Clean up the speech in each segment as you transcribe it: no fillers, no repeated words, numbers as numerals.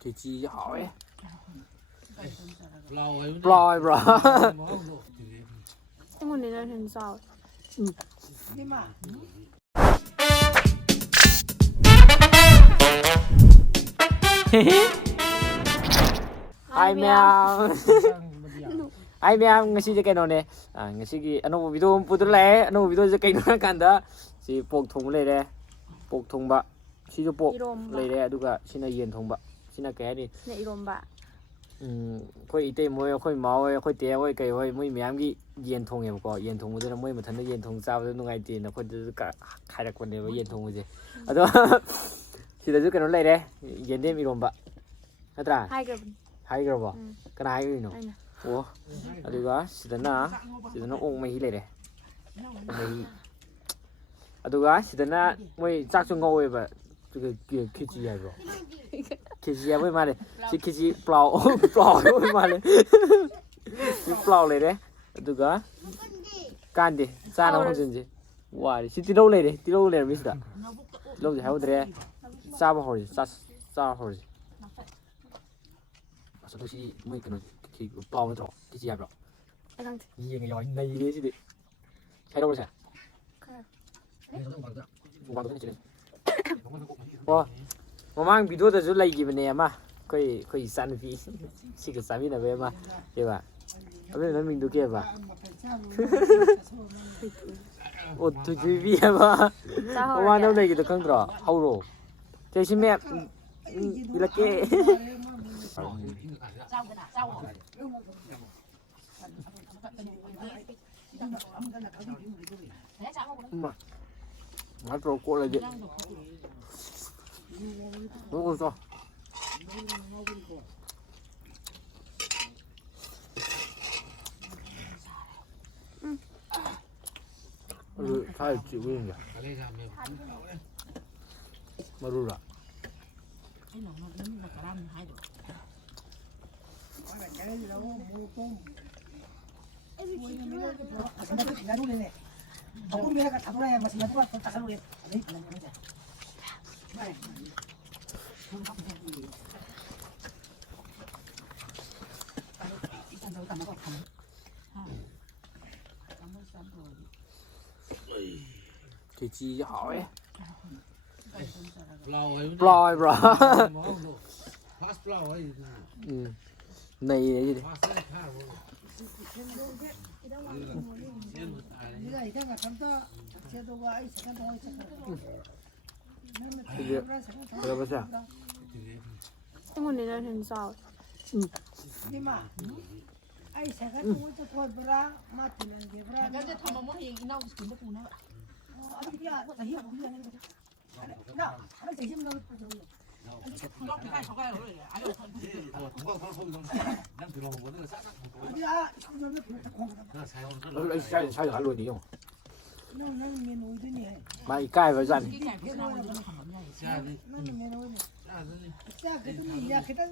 thì chi hỏi Lòi bro cái món này là hình sao ai mèo ai mèo ngasi je kaino ne ngasi gi ano video pudule ano video je kaino kanda si pok thong le de pok thong ba si jo pok le de aduga sina yen thong ba sina ke ni ne iromba khoi ite moi khoi mau khoi te khoi kai khoi moi myam gi yen thong ye ko yen thong de moi mathan yen thong cha ba nungai ti na khoi de ka khai rak kon de yen thong je ado si da ju kaino le de yen de iromba natra hai ga ba kana hai ni no ủa, đi qua, xịt nó ôm mày lên đây, mày, đi qua, xịt nó mày chắc chung ngồi vậy, cái gì vậy bro, cái gì vậy mà đây, chỉ cái gì plau, plau vậy mà đây, cái plau lên đấy, đi qua, can đi, sao nó không chân gì, wow, xịt đâu lên đấy, đâu lên biết đã, đâu thì hay đấy, sao mà hỏi, sao hỏi, sao tôi chỉ mấy cái cái plau nó cái gì vậy bro. Gì người giỏi này đấy chứ đi, thấy đâu rồi sao? Wow, mang video đó lấy cái này mà, coi săn phi, chỉ cái săn phi này về mà, thế mà, ở bên đó mình được kia mà, ô tụi chị phi mà, mang đâu lấy cái đó không rõ, hậu rồi, thế xin mẹ, đi là kia. Mắt rồi cô là gì? Đúng không sao? Thay chịu cái gì? Mà rồi à? Aku bilang kat aku lah yang masih mati tak selalu ya. Ini aja. Baik. Thì chi hỏi Lòi bro này gì đi Berapa sih? cái món này là hình sao Ai saya kan mau tu tuan berang mati nanti berang. Kalau dia tambah mah yang ina us pindah punah. Abi dia tak hidup dia ni. Nah, ada sejam nak pergi. Kalau kita cakap kalau dia, ada Dia sebenarnya sao hỏi luôn đi không? nó miền núi thế này. Mà cài vào dần. cái nhà phía sau nó không làm gì. Nó miền núi này. Cha cái tu ni ya kita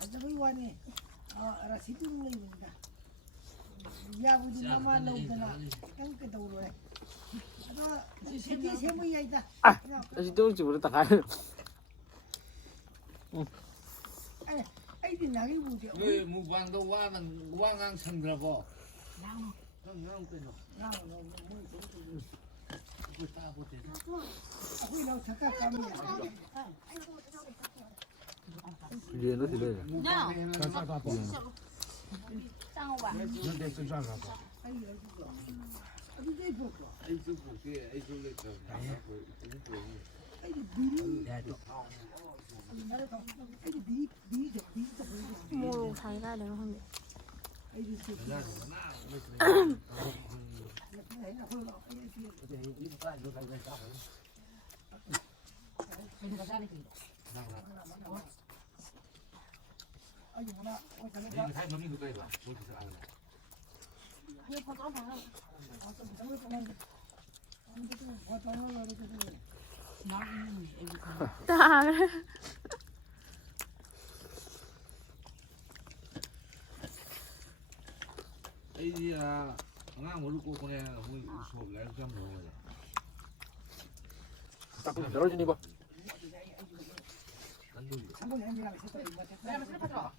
ada buat ni. Rasidu mulai minta. Ya buat nama laut dah. Kan kita urut. Ada segi semu ya ita. À, itu chủ nó tặng hai. Ai di nari buat dia. 왜 무방도 와강 성들어보. Aku dah cakap kami. Gì nó thì đây là. sang không bạn Abi dia buat. mua đồ thái ra đấy không Ấy thì ngang một lúc cô này không sụp lại trong rồi. 열어주니 봐. 한번 해보자.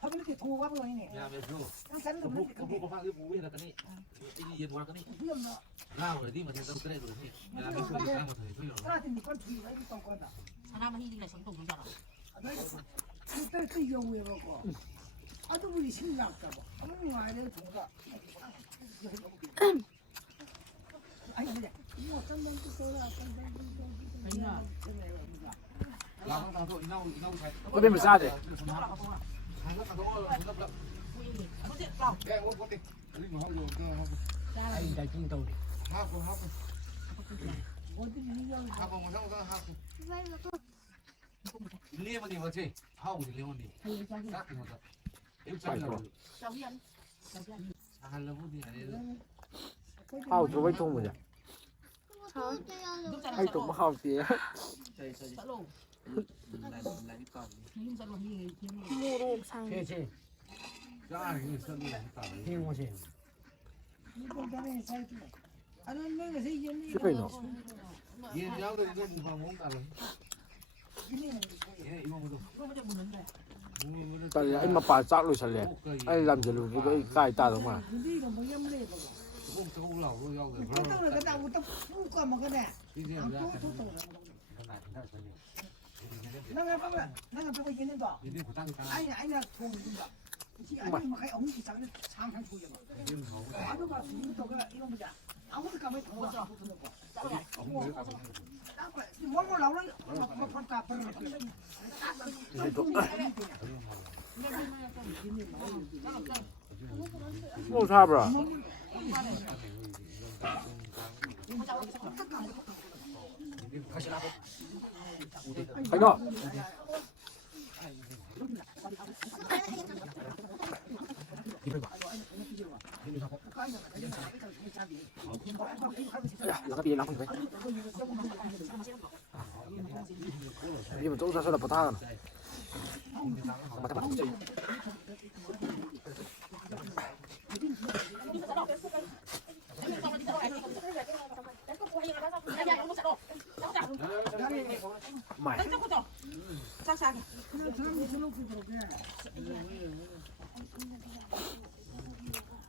하고 이렇게 도가 보이네. 야, 매주. 쌍쌍도 그거 그렇게 그거 방에 보고 해라 그니. 이 얘 뭐라 그니? 위험나. 나 어디 뭐 내가 그래 그러니. 야, 매주 이거 한번 더 해줘요. 그러더니 니건 뒤가 이렇게 똥 거다. 사람은 희딩에 성동 불잖아. 그때 그 경우에 보고 아주 우리 신랑까봐 어머니 와야 돼 동가. 아니 근데 뭐 어떤 놈도 써라. 아니야. 나도 이나고 잘. 그러면 싸야 돼. 아이 나 찐다 우리. 하고 어디 이형 하고 뭐 상상 하고. 레몬이 뭐지? 하고 레몬이. 딱 뭐다. 일자로. 저기야. 할아버지 아니라. 하우 저거 통 뭐냐? 눕잖아. 아이 통 하우 뒤에. 살로. 힘살로 힘. 무룩 살. 그렇지. 야, 이거 선도 나니까. 행오시. 이건 전에 살지. 아니 내가 세 이년이 슈퍼 있노. 얘 양도 이거 누가 먹는다. 얘 이거 뭐도. 이거 먼저 묻는데. tại anh mà bà chắc rồi sao anh làm gì luôn với cái ta đúng mà 근데 이거 뭐 염려해 보고. 조금 더 올라오고 여기. 또 그러다 우또 푸고 먹으네. 이제 또 내가 나가 봐봐. 나가 보고 있는 거. 이제 부담이다. 아니 돈 준다. 아니 뭐 엄지 작은 상상 보여 봐. 아도 봐. 이거 그래 이거 보자. 아무도 가면 더 왔어. 뭘 나오는 거 볼까 버려. 뭐 사브라 phải nó là cái gì lắm vậy nhưng mà chỗ ra sao là bắt thang mà thằng chị mày 짝짝이. 그냥 사람이 저렇게 그러게.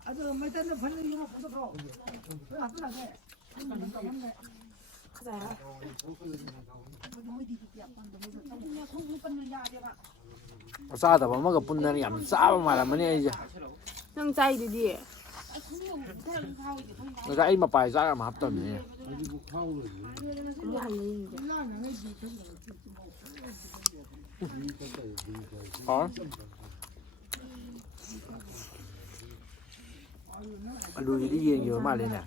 아주 매달려 벌레 이거 보고 그 아프다게. 가자. 싸다 봐 먹어 뿐더니 얌 싸봐 말하면 이제 형 짜이드디. người ta ấy mà bài ra mà hấp tầm này 근데 할 일인데. có lùi đi gì nhiều mà lên nè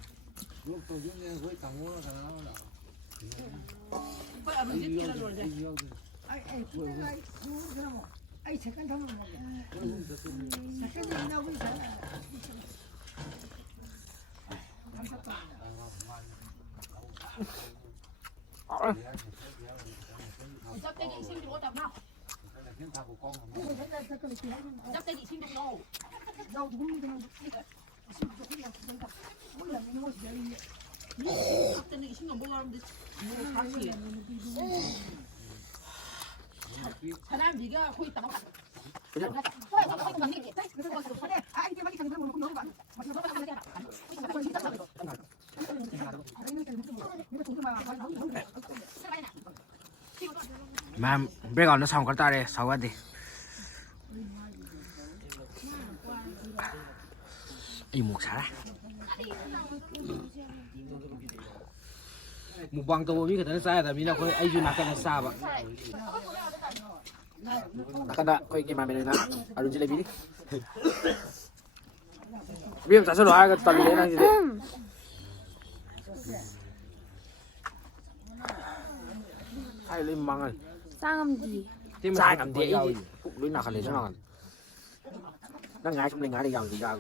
아이 잠깐 담아 먹어. 잠깐 나오고 있어. 짝대기 심지 못 잡나? 짝대기 심지 못. 짝대기 심지 못 하는데 뭐 같이. 사람 네가 거기 있다가 mà bây giờ nó xong con ta đây xong quá đi 이 목 살아 một bằng tàu mi cái nó sai là mi nó có ai du nạc cái sa ba nạc cái có cái mà mình nói à đúng chưa lấy đi biết sao rồi cái tàu này nó gì đấy ai lên mang rồi 쌍암디. sai cầm thế gì cũng đối nạc cái này nó ngái trong này ngái đi gần gì ra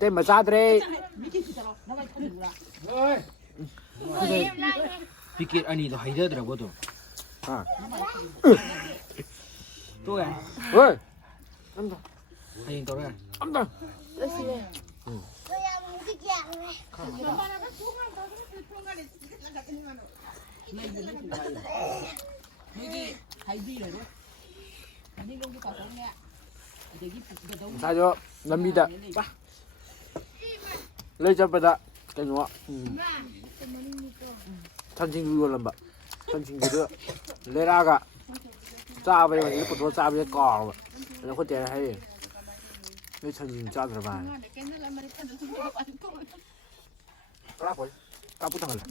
tên mà ra đây 피켓 아니도 하이더더라고 또. 아. 또 해. 왜? 안다. 아니 또 해. 안다. 열심히. 응. 여기 갈비래로. 아니 여기 가서 그냥 여기 북도 စားကြောလမ်းပြီးတက်လေးချက်ပဒကဲနော်ချန်ချင်းယူလမ်းပါချန်ချင်းယူတော့လေရာကစားပဲဒီပုတော်စားပဲကောင်းပဲแล้วก็เดี๋ยวให้ไม่ชนยิงจ้าตระบานครับผมกลับไปทางไหน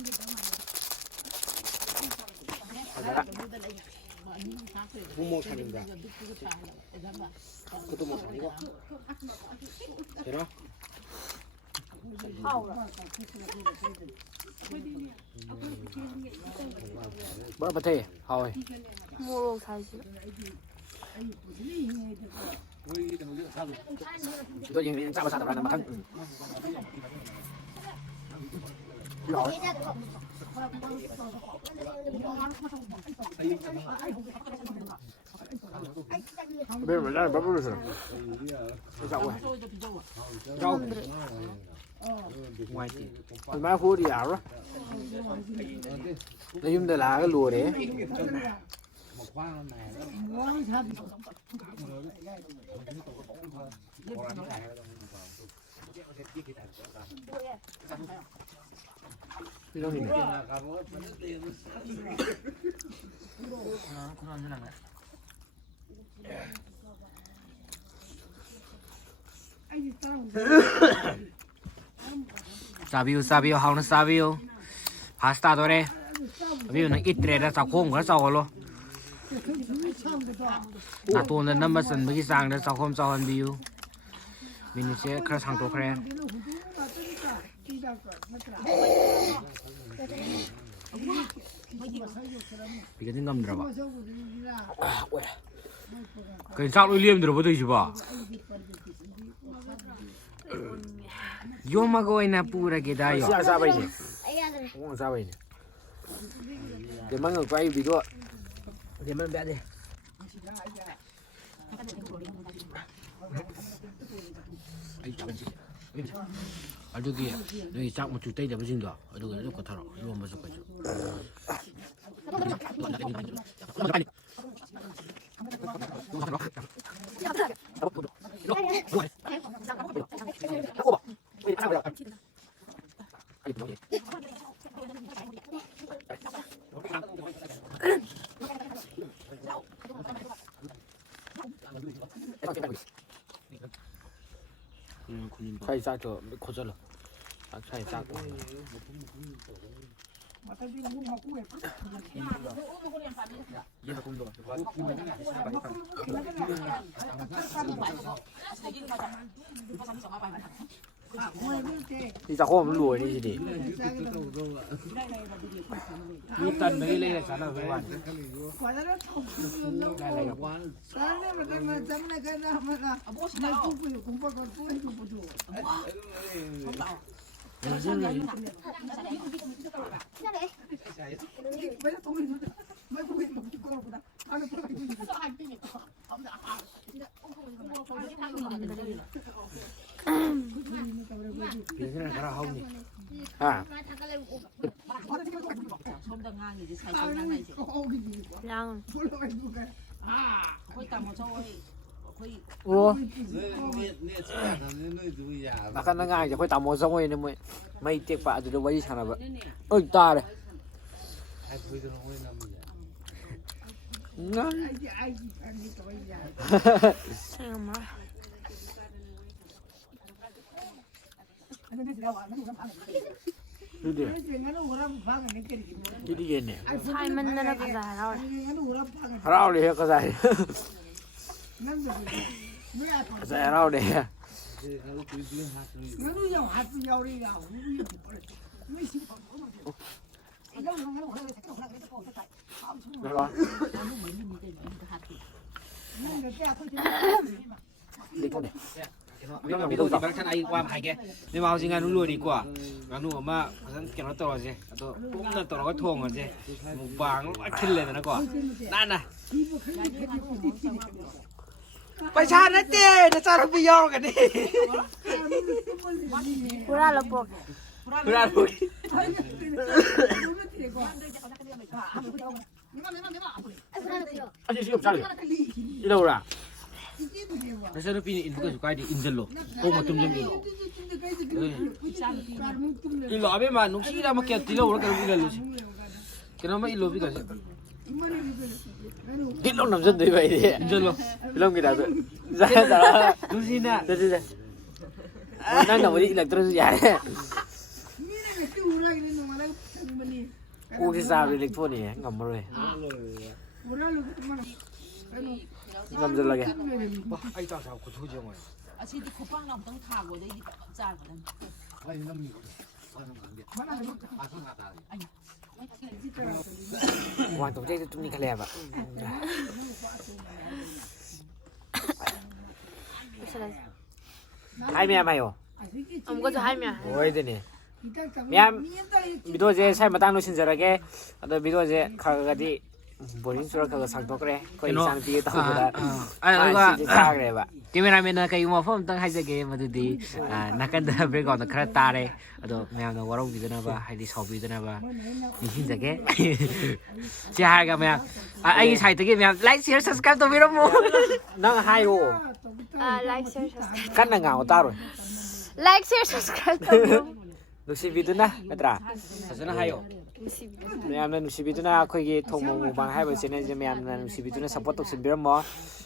บุโมชันได้ก็ต้องมาทางนี้ก็เห็นไหมบ้าประเทศเอาไว้ โมโรกไทยสิ ตัวยิงนี่จ้าภาษาตะวันมาทั้งเป็นเหมือนกันแบบนี้เลยไม่จับไว้เจ้าไม่ติดไม่พูดดีอ่ะหรอแล้วยุ่งแต่ละก็รัวเลย พี่ต้องเห็นซาบิวเฮานะซาบิวพาสต้าตัวเร่บิวนั่งอิตเรดสักโค้งก็สักหัวโลนาตัวนั้นน้ำมันสั่นเมื่อกี้สั่งได้สักโค้งสักหันบิวมินิเซ่คราสังตัวแคร์พี่ก็ถึงกำเนิดบ่เกินสักลุยเลี้ยมเดี๋ยวบ่ได้ใช่ป่ะโยมมาก็ไอ้น่าปูระเกได้ยอซาไปนี่โอ้ซาไปนี่เดี๋ยวมันก็ไปวิดีโอเดี๋ยวมันแบบนี้ไอ้จับมันสิadugi noi sak mu tutai da bajin da adugi da ko taro ruwan ba su koใครซากเถอะไม่คนจะหรอใครซากที่จะโค้งมันรวยนี่สิดิมีตันไม่ได้เลยฉันเอาไปวันอะไรกับวันเพียงแค่นั้นก็เราเอานี่ชมดังงานอยู่ที่ใช้ชมดังงานอยู่ ยัง ค่อยตามมาช่วยค่อย โอ้นักการงานจะค่อยตามมอสงวยนี่ไม่เจ็บปะจะดูไว้ที่ชนะแบบตาเลยงั้น ใช่ไหม ดูดิดูดิเย็นเนี่ย ใช่มันนั่นก็ได้แล้ว เราเลยก็ใส่ใส่เราเลยนะครับเด็กคนเนี่ยยังมีตัวสับฉันไอ้ความหายแกนี่มาเอาจริงงานนู้นรวยดีกว่างานนู้นมาฉันเก็บแล้วต่อสิตัวปุ๊บนั่นต่อเราก็ทวงกันสิหมูบางขึ้นเลยนะก่อนนั่นนะ ไปชาตินะเจ้นะชาติเราไปยอมกันนี่ กูได้ละปก เวลาพูด 아니 지금 잘해. 이러라. 나서는 삐니 인도가 가야 돼 인절로 고마 좀 일로 아베만 농시라 막게 딜러 오르게 일로 그나마 일로 비가 딜로 남전도 이봐야 돼. 인절로 빌롱기다. 잘하자. 농시나 됐지. 난 우리 일렉트로스 야래. 우리 사람 일렉트로니 ngầm rồi. ngầm rồi là kìa. 아이 자 자고 조지 영화 아시도 고빵 나면 ต้อง 타고 내기 짜거든. 아니 남이 사는 안 돼. 아 상하다. Hoàn tổng chế chúng đi khai lẹp ạ. Hai mẹ mày ồ. ông có cho hai mẹ Ôi thế này. Mẹ video 이제 살 마땅로 신절하게 너 video 이제 가가디 본인 수락 가가 상도 그래. 거의 이상 뒤에 따보다. 아 이거 사 그래 봐. Cameraman cái mà phong tăng hai giờ cái mà đi nakanda break on the khara tare ado mẹ nó warong video na ba hay đi sau video na ba nhìn giờ cái chị hai cái mẹ ai sai tới cái mẹ like share subscribe to video mo nang hai ô like share subscribe cắt là ngào ta rồi like share subscribe to 누시 비드나 얘들아 사실은 하요. ꯃꯌꯥꯝꯅ ꯅꯨꯡꯁꯤꯕꯤꯗꯨꯅ ꯑꯩꯈꯣꯏꯒꯤ ꯊꯣꯡ ꯃꯨꯛꯕꯥꯡ ꯍꯥꯏꯕ ꯆꯦꯅꯦꯜꯁꯦ ꯃꯌꯥꯝꯅ ꯅꯨꯡꯁꯤꯕꯤꯗꯨꯅ ꯁꯞꯄꯣꯔꯠ ꯇꯧꯁꯤꯟꯕꯤꯔꯝꯃꯣ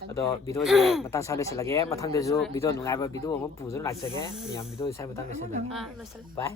ꯑꯗꯣ ꯚꯤꯗꯤꯑꯣꯁꯦ ꯃꯇꯥꯡ ꯁ꯭ꯋꯥꯏ ꯂꯣꯏꯁꯤꯜꯂꯒꯦ ꯃꯊꯪꯗꯁꯨ ꯚꯤꯗꯤꯑꯣ ꯅꯨꯡꯉꯥꯏꯕ ꯚꯤꯗꯤꯑꯣ ꯑꯃ ꯄꯨꯗꯨꯅ ꯂꯥꯛꯆꯒꯦ ꯃꯌꯥꯝ ꯚꯤꯗꯤꯑꯣ ꯁ꯭ꯋꯥꯏ ꯃꯇꯥꯡ ꯂꯣꯏꯁꯤꯜꯂꯒꯦ ꯕꯥꯏ